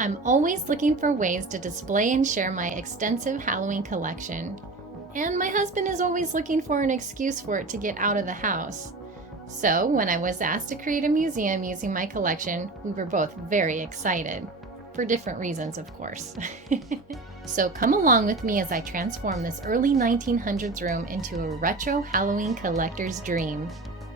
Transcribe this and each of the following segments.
I'm always looking for ways to display and share my extensive Halloween collection. And my husband is always looking for an excuse for it to get out of the house. So when I was asked to create a museum using my collection, we were both very excited. For different reasons, of course. So come along with me as I transform this early 1900s room into a retro Halloween collector's dream.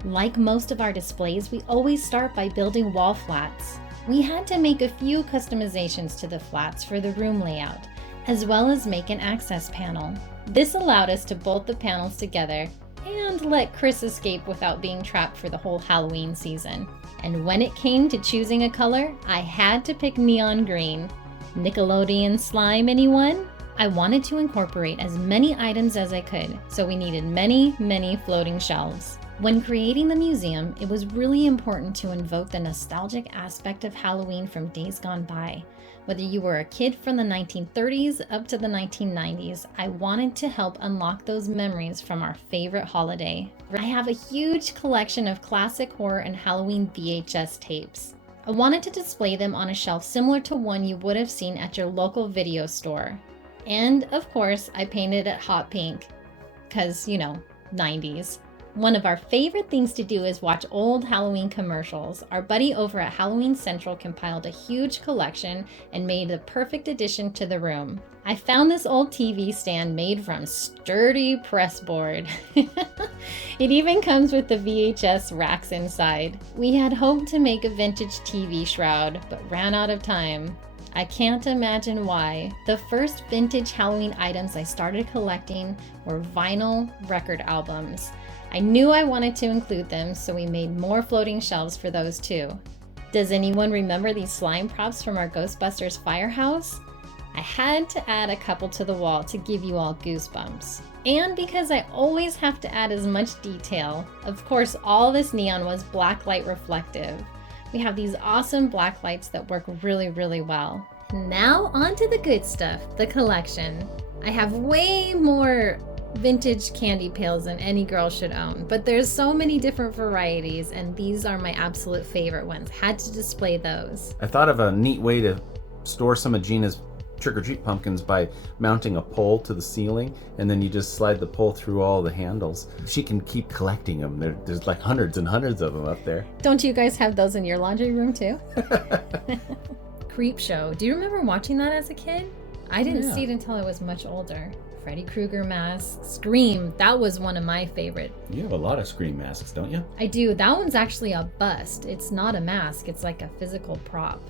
Like most of our displays, we always start by building wall flats. We had to make a few customizations to the flats for the room layout, as well as make an access panel. This allowed us to bolt the panels together and let Chris escape without being trapped for the whole Halloween season. And when it came to choosing a color, I had to pick neon green. Nickelodeon slime, anyone? I wanted to incorporate as many items as I could, so we needed many floating shelves. When creating the museum, it was really important to invoke the nostalgic aspect of Halloween from days gone by. Whether you were a kid from the 1930s up to the 1990s, I wanted to help unlock those memories from our favorite holiday. I have a huge collection of classic horror and Halloween VHS tapes. I wanted to display them on a shelf similar to one you would have seen at your local video store. And of course, I painted it hot pink, because, 90s. One of our favorite things to do is watch old Halloween commercials. Our buddy over at Halloween Central compiled a huge collection and made the perfect addition to the room. I found this old TV stand made from sturdy pressboard. It even comes with the VHS racks inside. We had hoped to make a vintage TV shroud, but ran out of time. I can't imagine why. The first vintage Halloween items I started collecting were vinyl record albums. I knew I wanted to include them, so we made more floating shelves for those too. Does anyone remember these slime props from our Ghostbusters firehouse? I had to add a couple to the wall to give you all goosebumps. And because I always have to add as much detail, of course all this neon was blacklight reflective. We have these awesome black lights that work really well. Now on to the good stuff, the collection. I have way more vintage candy pails than any girl should own, but there's so many different varieties, and these are my absolute favorite ones. Had to display those. I thought of a neat way to store some of Gina's trick-or-treat pumpkins by mounting a pole to the ceiling, and then you just slide the pole through all the handles. She can keep collecting them. There's like hundreds and hundreds of them up there. Don't you guys have those in your laundry room too? Creep Show. Do you remember watching that as a kid? I didn't see it until I was much older. Freddy Krueger mask, Scream, that was one of my favorite. You have a lot of Scream masks, don't you? I do. That one's actually a bust. It's not a mask, it's like a physical prop.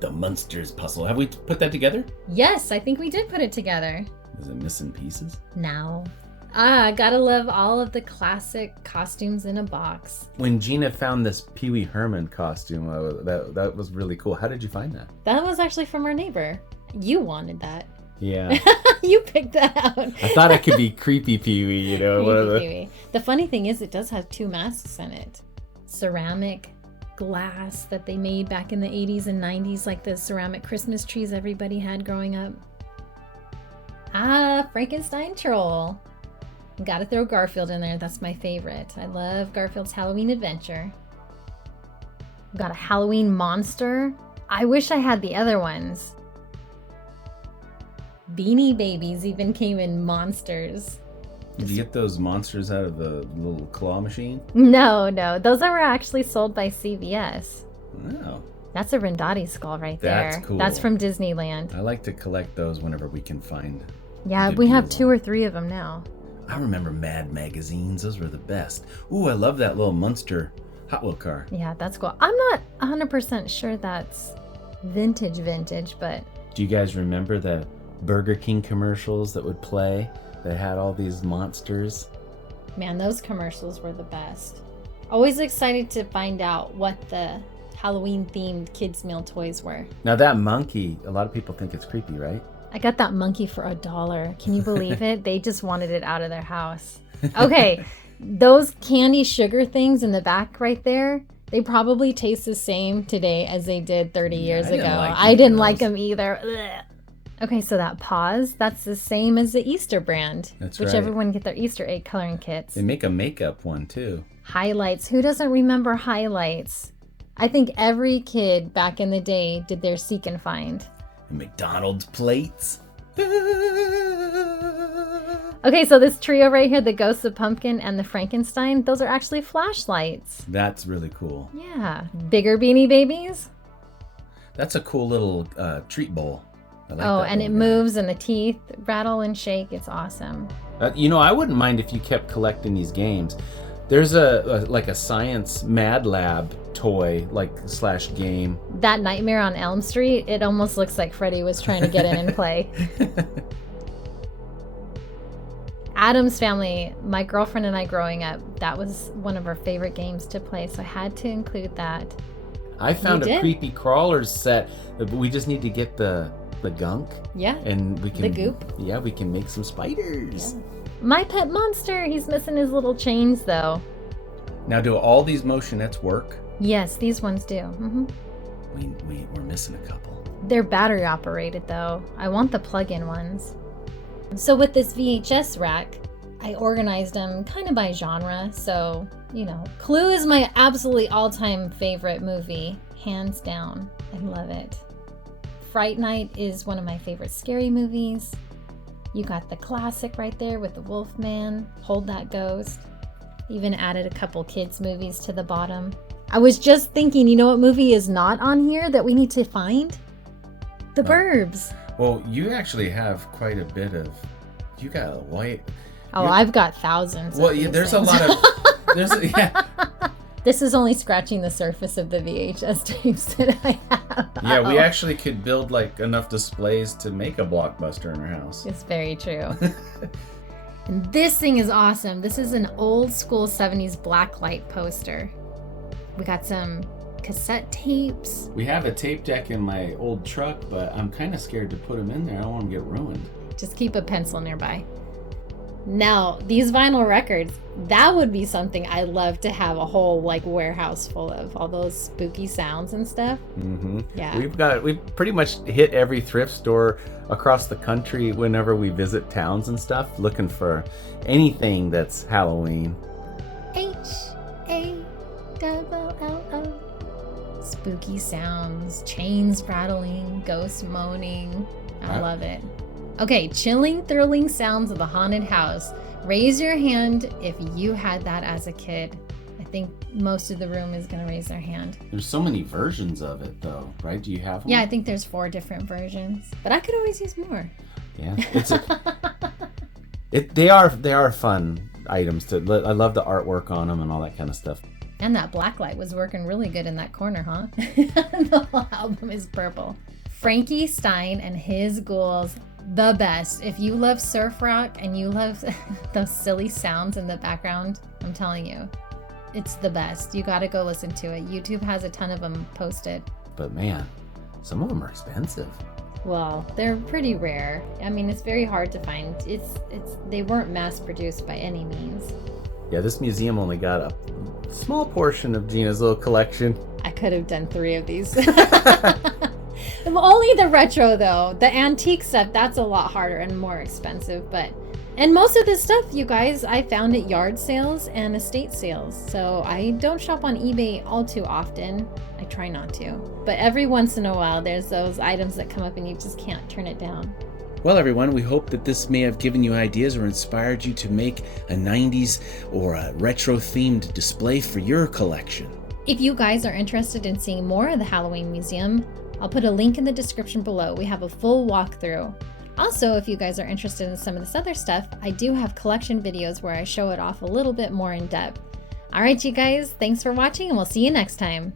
The Munsters puzzle. Have we put that together? Yes, I think we did put it together. Is it missing pieces? No. Gotta love all of the classic costumes in a box. When Gina found this Pee Wee Herman costume, that was really cool. How did you find that? That was actually from our neighbor. You wanted that. Yeah. You picked that out. I thought I could be creepy Pee Wee, Pee-wee. The funny thing is it does have two masks in it. Ceramic, glass that they made back in the 80s and 90s, like the ceramic Christmas trees everybody had growing up. Frankenstein troll. Gotta throw Garfield in there. That's my favorite. I love Garfield's Halloween Adventure. Got a Halloween monster. I wish I had the other ones. Beanie Babies even came in monsters. Did you get those monsters out of the little claw machine? No. Those were actually sold by CVS. No. That's a Rendati skull right there. That's cool. That's from Disneyland. I like to collect those whenever we can find. Yeah, we have 2 or 3 of them now. I remember Mad magazines. Those were the best. Ooh, I love that little Munster Hot Wheel car. Yeah, that's cool. I'm not 100% sure that's vintage, but... Do you guys remember the Burger King commercials that would play? They had all these monsters. Man, those commercials were the best. Always excited to find out what the Halloween-themed kids' meal toys were. Now that monkey, a lot of people think it's creepy, right? I got that monkey for $1. Can you believe it? They just wanted it out of their house. Okay, those candy sugar things in the back right there, they probably taste the same today as they did 30 years ago. I didn't like them either. Ugh. Okay, so that pause, that's the same as the Easter brand. That's which right. everyone get their Easter egg coloring kits. They make a makeup one too. Highlights. Who doesn't remember highlights? I think every kid back in the day did their seek and find. And McDonald's plates. Okay, so this trio right here, the Ghosts of Pumpkin and the Frankenstein, those are actually flashlights. That's really cool. Yeah. Bigger Beanie Babies. That's a cool little treat bowl. I like Oh, that and it little guy. moves and the teeth rattle and shake. It's awesome. I wouldn't mind if you kept collecting these games. There's a science Mad Lab toy / game. That Nightmare on Elm Street, it almost looks like Freddy was trying to get in and play. Addams Family, my girlfriend and I growing up, that was one of our favorite games to play, so I had to include that. I found a creepy crawlers set, but we just need to get the gunk. Yeah. And we can The goop. Yeah, we can make some spiders. Yeah. My Pet Monster, he's missing his little chains though. Now, do all these motionettes work? Yes, these ones do. Mm-hmm. We're missing a couple. They're battery operated though. I want the plug-in ones. So with this VHS rack, I organized them kind of by genre. So, Clue is my absolutely all-time favorite movie, hands down. I love it. Fright Night is one of my favorite scary movies. You got the classic right there with the Wolfman, Hold That Ghost. Even added a couple kids movies to the bottom. I was just thinking, you know what movie is not on here that we need to find? The Burbs. Well, you actually have quite a bit of. You got a white. Oh, I've got thousands. Well, yeah, there's things. A lot of. Yeah. This is only scratching the surface of the VHS tapes that I have. Yeah, we actually could build enough displays to make a Blockbuster in our house. It's very true. And this thing is awesome. This is an old school 70s blacklight poster. We got some cassette tapes. We have a tape deck in my old truck, but I'm kind of scared to put them in there. I don't want them to get ruined. Just keep a pencil nearby. Now, these vinyl records, that would be something I'd love to have a whole warehouse full of, all those spooky sounds and stuff. Mm-hmm. Yeah. We've pretty much hit every thrift store across the country whenever we visit towns and stuff, looking for anything that's Halloween. H-A-L-L-O. Spooky sounds, chains rattling, ghosts moaning. I love it. Okay, chilling, thrilling sounds of the haunted house. Raise your hand if you had that as a kid. I think most of the room is going to raise their hand. There's so many versions of it, though, right? Do you have one? Yeah, I think there's 4 different versions, but I could always use more. Yeah, they are fun items to. I love the artwork on them and all that kind of stuff. And that blacklight was working really good in that corner, huh? The whole album is purple. Frankie Stein and his ghouls, the best. If you love surf rock and you love those silly sounds in the background, I'm telling you, it's the best. You gotta go listen to it. YouTube has a ton of them posted. But man, some of them are expensive. Well, they're pretty rare. I mean, it's very hard to find. They weren't mass produced by any means. Yeah, this museum only got a small portion of Gina's little collection. I could have done 3 of these. Only the retro though. The antique stuff, that's a lot harder and more expensive, and most of this stuff, you guys, I found at yard sales and estate sales. So I don't shop on eBay all too often. I try not to. But every once in a while, there's those items that come up and you just can't turn it down. Well, everyone, we hope that this may have given you ideas or inspired you to make a 90s or a retro-themed display for your collection. If you guys are interested in seeing more of the Halloween Museum, I'll put a link in the description below. We have a full walkthrough. Also, if you guys are interested in some of this other stuff, I do have collection videos where I show it off a little bit more in depth. All right, you guys, thanks for watching and we'll see you next time.